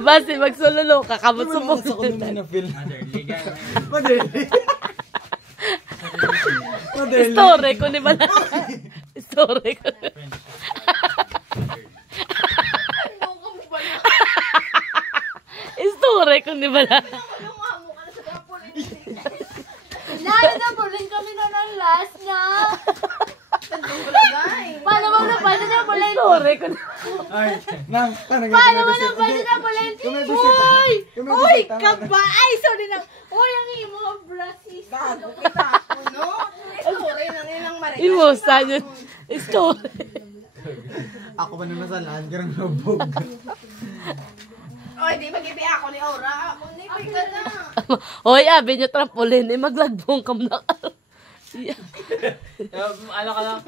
Basi, magsulolo. Kakamot sa po. Sa ko naman na feel. Motherly guy. Motherly. Motherly. Story ko ni Bala. Story ko ni Story ko ni Bala. Nalabulin kami na ng last na. Paano mo napasa na bulin? Story ko ni Ay, Paano mo napasa na bulin? Uy! Uy! Kaba! Ay, sorry na. Uy, ang imo brasis. Gago kita ako, no? Story na nilang marinas. Imusta yun. Story. Ako pa naman sa lahat, garang lubog. Oy, di mag-ibi ako ni Aura. Ako ni ka na. Hoy, abi nyo trampolin. Maglagbong kam na. Ano ka lang?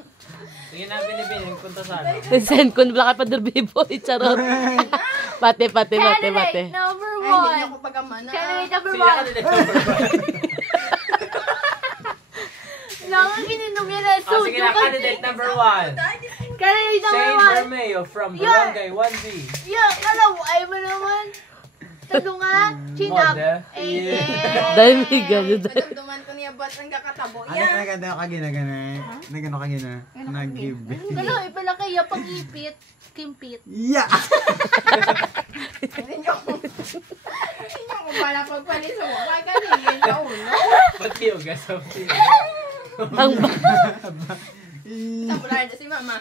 Sige na, binibining punta sa ano. Send ko na ka pa derbibo. Charot. Pate. Candidate number Ay, hindi niyo one. ako pagamana. Candidate number Sige one. ka din number one. Nakang gininong yan na Oh, sige na, candidate number one. Candidate number Shane one. Bermeo from Barangay 1B. Yeah, alam mo, ay mo naman. Tado nga, chin up. Mode. Dahil may gano'n. Madamduman ko niya ba't ang kakatabo. Ano Yan. talaga daw kagina-gana? Nagano kagina? Nag-give. Ano, ipalakaya pang ipit. Kimpit. Yeah! Hindi niyo ako pala pagpalis mo. Kagaling sa ulo. Pati yung gasaw siya. Ang ba? Sa bular na si mama.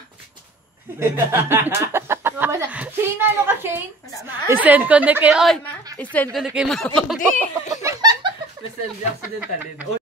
Mabasa. Shane, ano ka, Shane? Wala ma. I-send ko na kay Oy. I-send ko na kay Mama. Hindi. Listen, accidental din.